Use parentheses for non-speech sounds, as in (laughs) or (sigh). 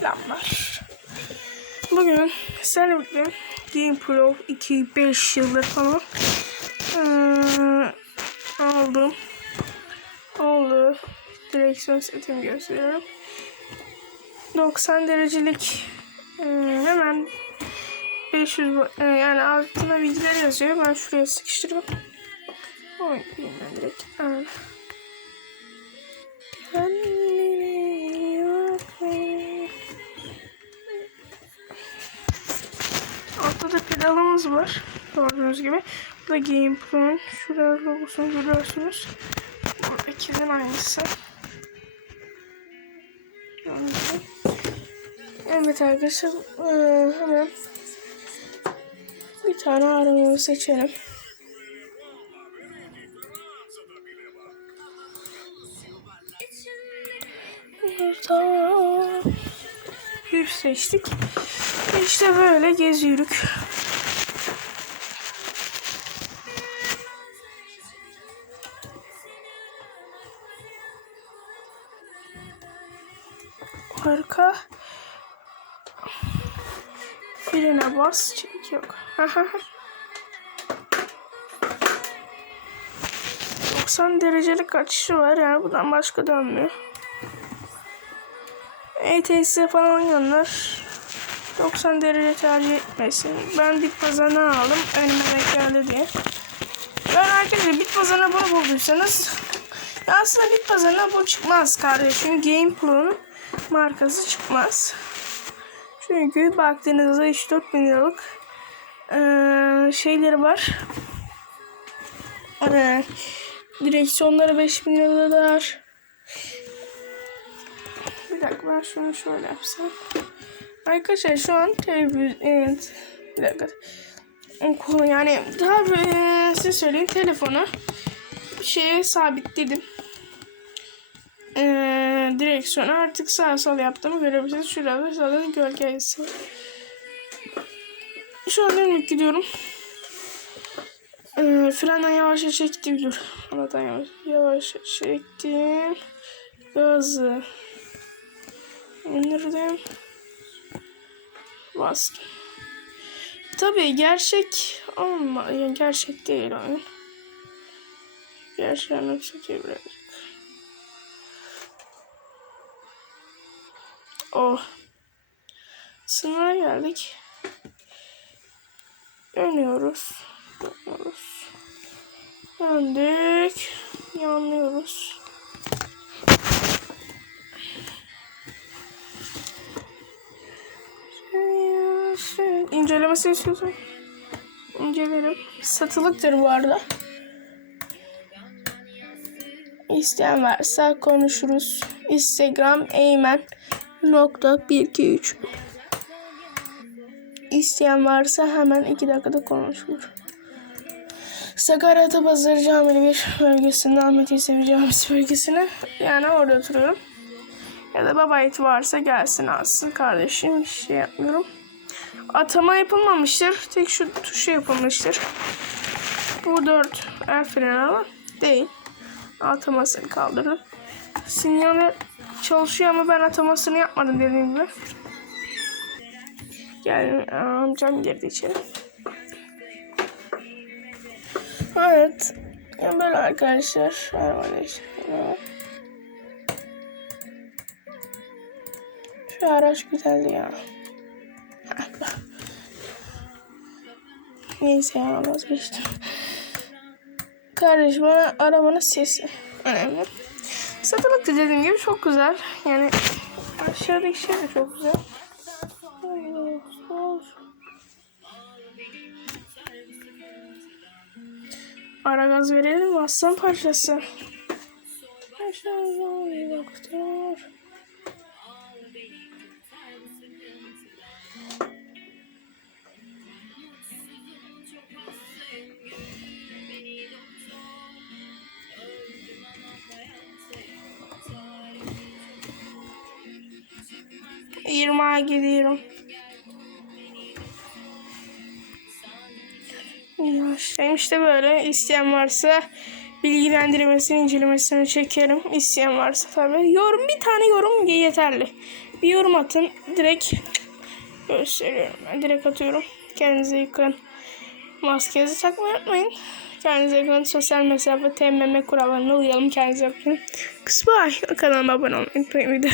Selamlar. Bugün sizlerle birlikte GamePro 2-5 yıldır falan ee, aldım. Oldu. Direksiyon setimi gösteriyorum. 90 derecelik ee, hemen 500 bo- ee, yani altına bilgiler yazıyor. Ben şuraya sıkıştırıp oynayayım ben direkt. Aynen. Altta da pedalımız var. Gördüğünüz gibi. Bu da GamePro'nun şurada logosunu görüyorsunuz. Buradakinin aynısı. Gördüğünüz gibi. Evet arkadaşlar. eee, hemen bir tane arabamı seçelim. Tamam. Yüz seçtik. İşte böyle geziyoruz. Arka. Birine bas. Çek yok. (laughs) 90 derecelik açışı var yani buradan başka dönmüyor. ETS falan oynayanlar 90 derece tercih etmesin. Ben bit pazarına aldım. Önüme denk geldi diye. Ben arkadaşlar bit pazarına bunu bulduysanız ya aslında bit pazarına bu çıkmaz kardeşim. GamePro'nun markası çıkmaz. Çünkü baktığınızda 3-4 bin liralık eee, şeyleri var. Eee, direksiyonları 5 bin liralar. Bir dakika ben şunu şöyle yapsam. Arkadaşlar şu an televizyon evet. Bir yani daha bir size söyleyeyim telefonu şeye sabitledim. Ee, direksiyonu artık sağ sol yaptığımı görebilirsiniz. Şurada zaten gölgesi. Şu an önlük gidiyorum. Ee, frenden yavaşça çektim dur. Anadan yavaş, yavaşça çektim. Gazı indirdim. Bastım. Tabii gerçek ama yani gerçek değil oyun. Gerçeğini birazcık. Oh. Sınıra geldik. Dönüyoruz. Dönüyoruz. Döndük. Yanlıyoruz. İncelemesi istiyorsan incelerim. Satılıktır bu arada. İsteyen varsa konuşuruz. Instagram eymen nokta 123 İsteyen varsa hemen iki dakikada konuşulur. Sakarya Atapazarı Camili bir bölgesinde Ahmet İsevi Camisi bölgesine yani orada oturuyorum. Ya da baba eti varsa gelsin alsın kardeşim bir şey yapmıyorum. Atama yapılmamıştır. Tek şu tuşu yapılmıştır. Bu 4 el freni ama değil. Atamasını kaldırdım. Sinyali çalışıyor ama ben atamasını yapmadım dediğim gibi. Gel amcam girdi içeri. Evet. Ya böyle arkadaşlar. Arkadaşlar. Şu araç güzeldi ya. Neyse ya vazgeçtim. Kardeş bana arabanın sesi önemli. Satılık da dediğim gibi çok güzel. Yani aşağıdaki şey de çok güzel. Ara gaz verelim? Aslan parçası. Aşağıda doktor. Yirmiye gidiyorum. Ya işte, böyle isteyen varsa bilgilendirmesini, incelemesini çekerim. İsteyen varsa tabii. Yorum bir tane yorum yeterli. Bir yorum atın. Direkt gösteriyorum. Ben direkt atıyorum. Kendinize yıkın. Maskenizi takmayı unutmayın. Kendinize yakın sosyal mesafe, TMM kurallarına uyalım. Kendinize bakın. Kısbay. Kanalıma abone olmayı unutmayın.